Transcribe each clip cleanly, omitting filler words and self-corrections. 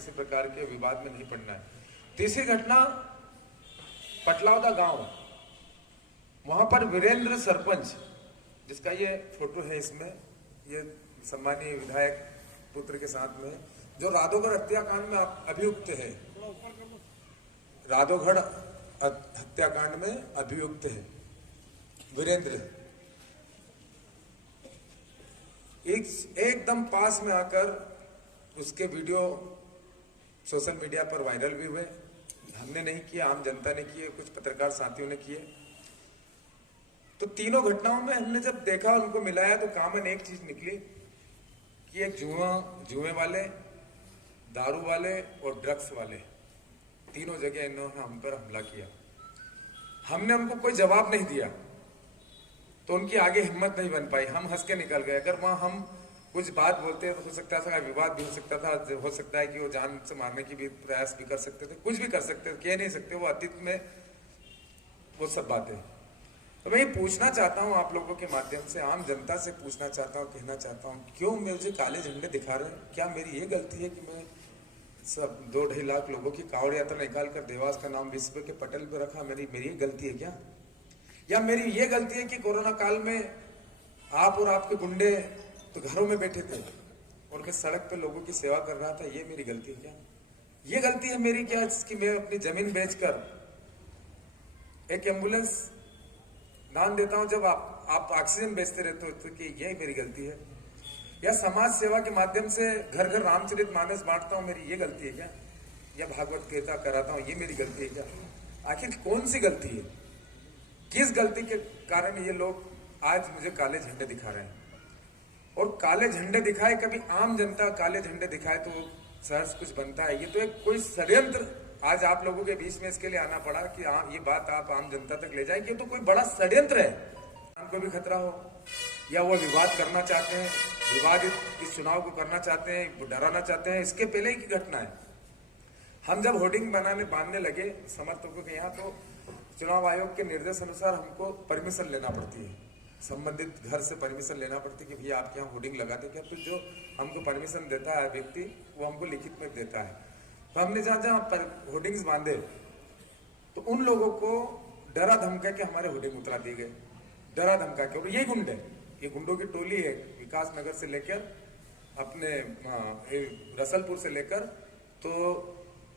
किसी प्रकार के विवाद में नहीं पड़ना है। तीसरी घटना पटलावदा गांव, वहां पर वीरेंद्र सरपंच, जिसका ये फोटो है, इसमें ये सम्मानीय विधायक पुत्र के साथ में, जो राधोगढ़ हत्याकांड में अभियुक्त है, राधोगढ़ हत्याकांड में अभियुक्त है वीरेंद्र, एकदम पास में आकर उसके वीडियो सोशल मीडिया पर वायरल भी हुए। हमने नहीं किया, आम जनता ने किए, कुछ पत्रकार साथियों ने किए। तो तीनों घटनाओं में हमने जब देखा, उनको मिलाया, तो कॉमन एक चीज निकली कि एक जुए वाले, दारू वाले और ड्रग्स वाले, तीनों जगह इन्होंने हम पर हमला किया। हमने उनको कोई जवाब नहीं दिया तो उनकी आगे हिम्मत नहीं बन पाई, हम हंस के निकल गए। अगर वहां हम कुछ बात बोलते तो हो सकता था विवाद भी हो सकता था, हो सकता है कि वो जान से मारने की भी प्रयास भी कर सकते थे, कुछ भी कर सकते थे, कह नहीं सकते, वो अतीत में वो सब बातें। तो मैं ये पूछना चाहता हूँ आप लोगों के माध्यम से, आम जनता से पूछना चाहता हूँ, कहना चाहता हूँ, क्यों मुझे काले झंडे दिखा रहे हैं? क्या मेरी ये गलती है कि मैं सब 2-2.5 लाख लोगों की कावड़ यात्रा निकाल कर देवास का नाम विश्व के पटल पे रखा? मेरी गलती है क्या? या मेरी ये गलती है कि कोरोना काल में आप और आपके गुंडे तो घरों में बैठे थे और मैं सड़क पे लोगों की सेवा कर रहा था? ये मेरी गलती है क्या? ये गलती है मेरी क्या कि मैं अपनी जमीन बेचकर एक एम्बुलेंस दान देता हूं जब आप ऑक्सीजन बेचते रहते हो? तो कि ये मेरी गलती है? या समाज सेवा के माध्यम से घर घर रामचरितमानस बांटता हूं, मेरी ये गलती है क्या? या भागवत गीता कराता हूं, ये मेरी गलती है क्या? आखिर कौन सी गलती है? किस गलती के कारण ये लोग आज मुझे काले झंडे दिखा रहे हैं? और काले झंडे दिखाए, कभी आम जनता काले झंडे दिखाए तो सहर्ष कुछ बनता है? ये तो एक कोई षड्यंत्र आज आप लोगों के बीच में इसके लिए आना पड़ा कि ये बात आप आम जनता तक ले जाए। ये तो कोई बड़ा षड्यंत्र है, हमको भी खतरा हो, या वो विवाद करना चाहते हैं, विवादित इस चुनाव को करना चाहते हैं, डराना चाहते हैं। इसके पहले की घटना है, हम जब होर्डिंग बांधने लगे समर्थकों के यहाँ, तो चुनाव आयोग के निर्देश अनुसार हमको परमिशन लेना पड़ती है, संबंधित घर से परमिशन लेना पड़ती है कि भैया आपके यहाँ होर्डिंग लगा दे क्या? तो जो हमको परमिशन देता है व्यक्ति, वो हमको लिखित में देता है। तो हमने जहाँ होर्डिंग्स बांधे तो उन लोगों को डरा धमका के हमारे होर्डिंग उतरा दिए गए, डरा धमका के। और ये गुंडों की टोली है, विकास नगर से लेकर अपने रसलपुर से लेकर तो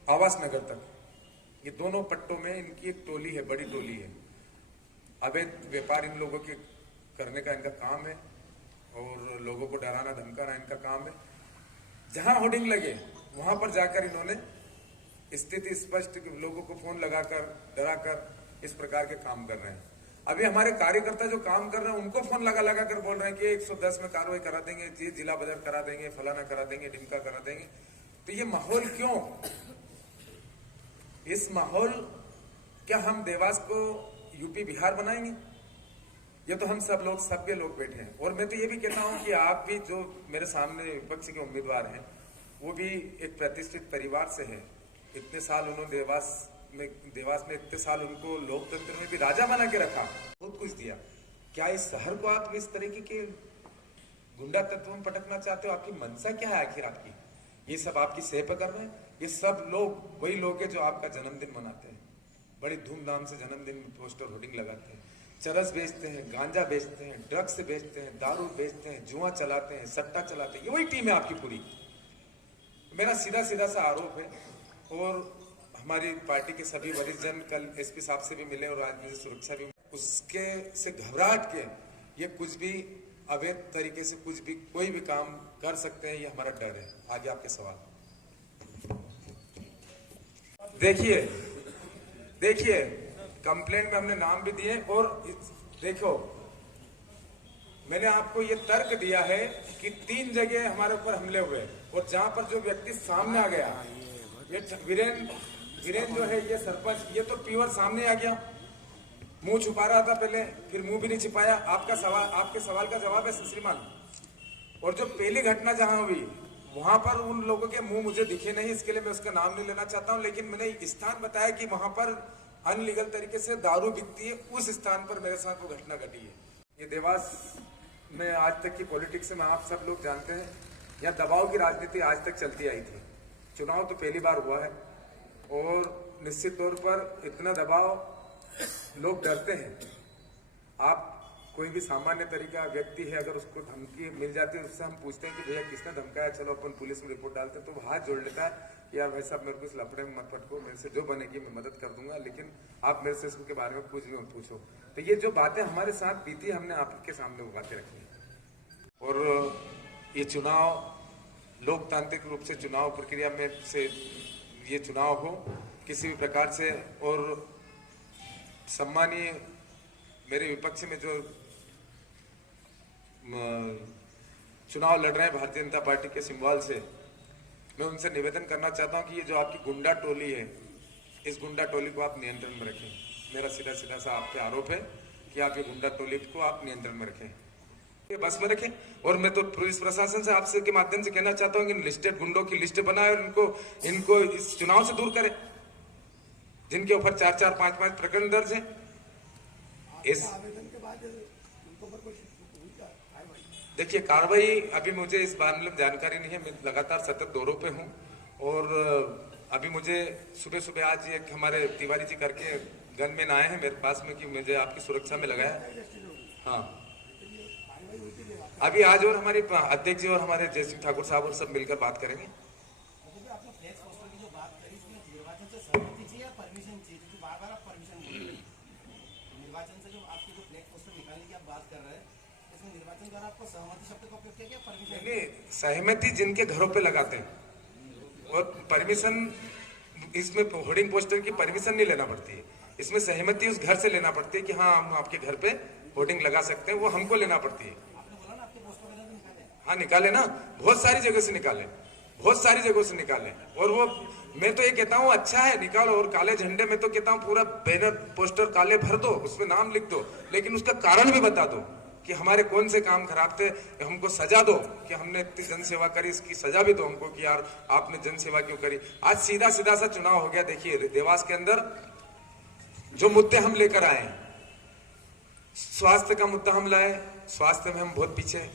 आवास नगर तक, ये दोनों पट्टों में इनकी एक टोली है, बड़ी टोली है। अवैध व्यापार इन लोगों के करने का इनका काम है और लोगों को डराना धमकाना इनका काम है। जहां होर्डिंग लगे वहां पर जाकर इन्होंने स्थिति स्पष्ट, लोगों को फोन लगाकर डराकर इस प्रकार के काम कर रहे हैं। अभी हमारे कार्यकर्ता जो काम कर रहे हैं उनको फोन लगा कर बोल रहे हैं कि 110 में कार्रवाई करा देंगे, जिला बदर करा देंगे, फलाना करा देंगे, ढिमका करा देंगे। तो ये माहौल क्यों? इस माहौल, क्या हम देवास को यूपी बिहार बनाएंगे? ये तो हम सबके लोग बैठे हैं। और मैं तो ये भी कहता हूं कि आप भी, जो मेरे सामने विपक्ष के उम्मीदवार हैं, वो भी एक प्रतिष्ठित परिवार से हैं। इतने साल उन्होंने देवास में इतने साल उनको लोकतंत्र में भी राजा बना के रखा, बहुत कुछ दिया। क्या इस शहर को आप इस तरीके के गुंडा तत्वों में पटकना चाहते हो? आपकी मंशा क्या है आखिर आपकी? ये सब आपकी सेह पे कर रहे हैं। ये सब लोग वही लोग हैं जो आपका जन्मदिन मनाते हैं, बड़ी धूमधाम से जन्मदिन में पोस्टर होर्डिंग लगाते हैं, चरस बेचते हैं, गांजा बेचते हैं, ड्रग्स बेचते हैं, दारू बेचते हैं, जुआ चलाते हैं, सट्टा चलाते हैं। ये वही टीम है आपकी पूरी। मेरा सीधा सा आरोप है, और हमारी पार्टी के सभी वरिष्ठ जन कल एसपी साहब से भी मिले और आज मुझे सुरक्षा भी, उसके से घबराहट के ये कुछ भी अवैध तरीके से कुछ भी कोई भी काम कर सकते हैं, ये हमारा डर है। आगे आपके सवाल। देखिए कंप्लेंट में हमने नाम भी दिए, और देखो मैंने आपको ये तर्क दिया है कि 3 जगह हमारे ऊपर हमले हुए, और जहां पर जो व्यक्ति सामने आ गया, ये वीरेन जो है, ये सरपंच, ये तो प्योर सामने आ गया। मुंह छुपा रहा था पहले, फिर मुंह भी नहीं छिपाया। आपके सवाल का जवाब है श्रीमान। और जो पहली घटना जहां हुई, वहां पर उन लोगों के मुंह मुझे दिखे नहीं, इसके लिए मैं उसका नाम नहीं लेना चाहता हूं, लेकिन मैंने स्थान बताया कि वहां पर अनलीगल तरीके से दारू बिकती है, उस स्थान पर मेरे साथ वो घटना घटी है। ये देवास में आज तक की पॉलिटिक्स में आप सब लोग जानते हैं, यहाँ दबाव की राजनीति आज तक चलती आई थी। चुनाव तो पहली बार हुआ है और निश्चित तौर पर इतना दबाव, लोग डरते हैं। आप कोई भी सामान्य तरीका व्यक्ति है, अगर उसको धमकी मिल जाती है, उससे हम पूछते हैं कि भैया किसने धमकाया, चलो अपन पुलिस में रिपोर्ट डालते हैं, तो वो हाथ जोड़ लेता है कि यार भाई साहब मेरे को इस लफड़े में मत पटको, मेरे से जो बनेगी मैं मदद कर दूंगा, लेकिन आप मेरे से इसके बारे में कुछ भी मत पूछो। तो ये जो बातें हमारे साथ बीती, हमने आपके सामने वो बातें रखी। और ये चुनाव लोकतांत्रिक रूप से चुनाव प्रक्रिया में से ये चुनाव हो किसी भी प्रकार से, और सम्मानीय मेरे विपक्ष में जो चुनाव लड़ रहे हैं भारतीय जनता पार्टी के सिंबल से, मैं उनसे निवेदन करना चाहता हूं कि ये जो आपकी गुंडा टोली है, इस गुंडा टोली को आप नियंत्रण में रखें। मेरा सीधा सीधा सा आप पे आरोप है कि आप ये गुंडा टोली को आप नियंत्रण में रखें, ये बस में रखें। और मैं तो पुलिस प्रशासन से आपसे के माध्यम से कहना चाहता हूं कि लिस्टेड गुंडों की लिस्ट बनाए और इनको इस चुनाव से दूर करें, जिनके ऊपर 4-4, 5-5 प्रकरण दर्ज है। इस देखिए कार्रवाई अभी मुझे इस बारे में जानकारी नहीं है, मैं लगातार सतत दौरों पे हूँ। और अभी मुझे सुबह सुबह आज एक हमारे तिवारी जी करके गनमैन आए हैं मेरे पास में कि मुझे आपकी सुरक्षा में लगाया। हाँ, अभी आज और हमारे अध्यक्ष जी और हमारे जय सिंह ठाकुर साहब और सब मिलकर बात करेंगे। नहीं, सहमति जिनके घरों पे लगाते हैं, और परमिशन, इसमें होर्डिंग पोस्टर की परमिशन नहीं लेना पड़ती है, इसमें सहमति उस घर से लेना पड़ती है कि हाँ हम आपके घर पे होर्डिंग लगा सकते हैं, वो हमको लेना पड़ती है। हाँ निकाले ना, बहुत सारी जगह से निकाले, बहुत सारी जगहों से निकाले। और वो मैं तो ये कहता हूँ अच्छा है निकालो, और काले झंडे में तो कहता हूँ पूरा बैनर पोस्टर काले भर दो, उसमें नाम लिख दो, लेकिन उसका कारण भी बता दो कि हमारे कौन से काम खराब थे, हमको सजा दो कि हमने इतनी जन सेवा करी, इसकी सजा भी दो हमको कि यार आपने जन सेवा क्यों करी। आज सीधा सीधा सा चुनाव हो गया। देखिए देवास के अंदर जो मुद्दे हम लेकर आए, स्वास्थ्य का मुद्दा हम लाए, स्वास्थ्य में हम बहुत पीछे,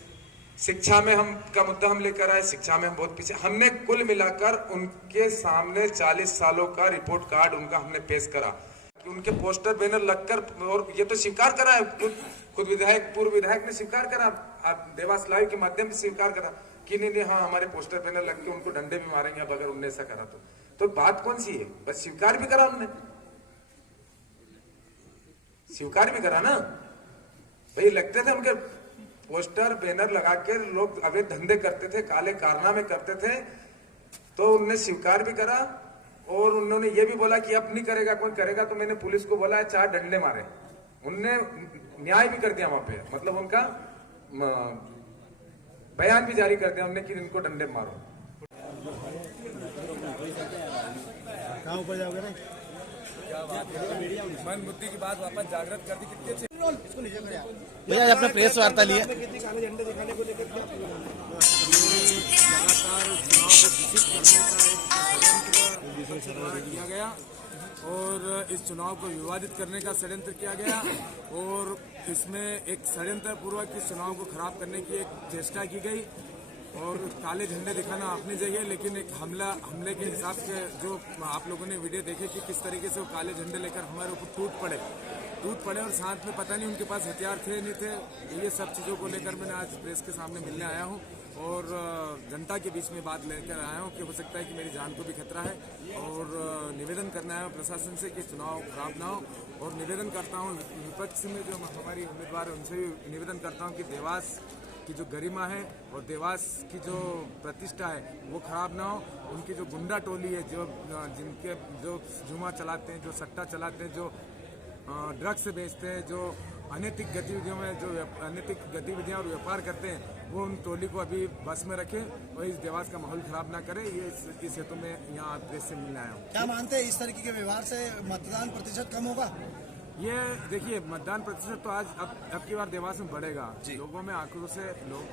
शिक्षा में हम का मुद्दा हम लेकर आए, शिक्षा में हम बहुत पीछे। हमने कुल मिलाकर उनके सामने 40 सालों का रिपोर्ट कार्ड उनका हमने पेश करा कि उनके पोस्टर बैनर लगकर, और ये तो स्वीकार करा है खुद विधायक, पूर्व विधायक ने स्वीकार करा, आप देवास लाइव के माध्यम से स्वीकार करा कि नहीं हाँ हमारे पोस्टर बैनर लग के उनको डंडे भी मारेंगे अब अगर उनने ऐसा करा तो बात कौन सी है? बस स्वीकार भी करा, उनने स्वीकार भी करा ना भाई। लगते थे उनके पोस्टर बैनर लगा के लोग अवैध धंधे करते थे, काले कारनामे करते थे, तो उनने स्वीकार भी करा। और उन्होंने ये भी बोला कि अब नहीं करेगा, कोई करेगा तो मैंने पुलिस को बोला है 4 डंडे मारे। उनने न्याय भी कर दिया वहां पे, मतलब उनका बयान भी जारी कर दिया उनने कि इनको डंडे मारो। कहाँ ऊपर जाओगे ना? मन मुद्दे की बात वापस जागृत कर दी। कितने भैया अपना प्रेस वार्ता लिए लगातार चुनाव को दूषित करने का एक किया गया और इस चुनाव को विवादित करने का षड्यंत्र किया गया, और इसमें एक षड्यंत्र पूर्वक इस चुनाव को खराब करने की एक चेष्टा की गई। और काले झंडे दिखाना अपनी जगह, लेकिन एक हमले के हिसाब से जो आप लोगों ने वीडियो देखे कि किस तरीके से वो काले झंडे लेकर हमारे ऊपर टूट पड़े, और साथ में पता नहीं उनके पास हथियार थे नहीं थे। ये सब चीज़ों को लेकर मैंने आज प्रेस के सामने मिलने आया हूँ और जनता के बीच में बात लेकर आया हूँ कि हो सकता है कि मेरी जान को भी खतरा है, और निवेदन करना है प्रशासन से कि चुनाव खराब ना हो। और निवेदन करता हूँ विपक्ष में जो हमारी उम्मीदवार है उनसे भी निवेदन करता हूँ कि देवास की जो गरिमा है और देवास की जो प्रतिष्ठा है वो खराब ना हो। उनकी जो गुंडा टोली है, जिनके जो जुमा चलाते हैं, जो सट्टा चलाते हैं, जो ड्रग्स बेचते हैं, जो अनैतिक गतिविधियों में जो अनैतिक गतिविधियां और व्यापार करते हैं, वो उन टोली को अभी बस में रखें और इस देवास का माहौल खराब ना करें। ये इस हेतु में यहाँ प्रेस से मिलने आया हूँ। क्या मानते हैं इस तरीके के व्यवहार से मतदान प्रतिशत कम होगा? ये देखिए मतदान प्रतिशत तो आज अब की बार देवास में बढ़ेगा। लोगों में आक्रोश है, लोग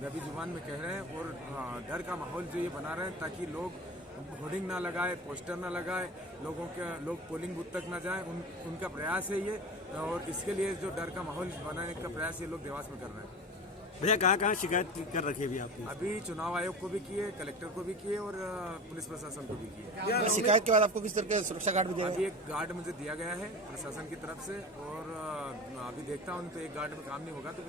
दबी जुबान में कह रहे हैं और डर का माहौल जो ये बना रहे हैं ताकि लोग होर्डिंग ना लगाए, पोस्टर ना लगाए, लोग पोलिंग बूथ तक ना जाए, उनका प्रयास है ये। और इसके लिए जो डर का माहौल बनाने का प्रयास ये लोग देवास में कर रहे हैं। भैया कहाँ शिकायत कर रखी है अभी आपने? अभी चुनाव आयोग को भी किए, कलेक्टर को भी किए और पुलिस प्रशासन को भी किए। शिकायत के बाद आपको किस तरह के सुरक्षा गार्ड भी दिया अभी एक गार्ड मुझे दिया गया है प्रशासन की तरफ से और अभी देखता हूँ तो एक गार्ड में काम नहीं होगा तो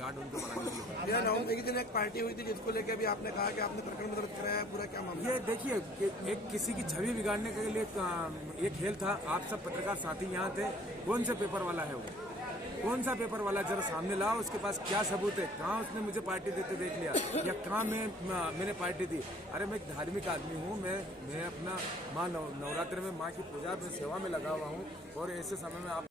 गार्ड उनको बढ़ाने के लिए। भैया 9 तारीख के दिन एक पार्टी हुई थी जिसको लेकर अभी आपने कहा कि आपने प्रकरण दर्ज कराया है, पूरा क्या मामला? ये देखिए कि एक किसी की छवि बिगाड़ने के लिए ये खेल था। आप सब पत्रकार साथी यहाँ थे, कौन सा पेपर वाला है वो, कौन सा पेपर वाला जरा सामने लाओ, उसके पास क्या सबूत है, कहाँ उसने मुझे पार्टी देते देख लिया या कहाँ मैंने पार्टी दी। अरे मैं एक धार्मिक आदमी हूँ, मैं अपना माँ नवरात्र में माँ की पूजा में सेवा में लगा हुआ हूँ और ऐसे समय में आप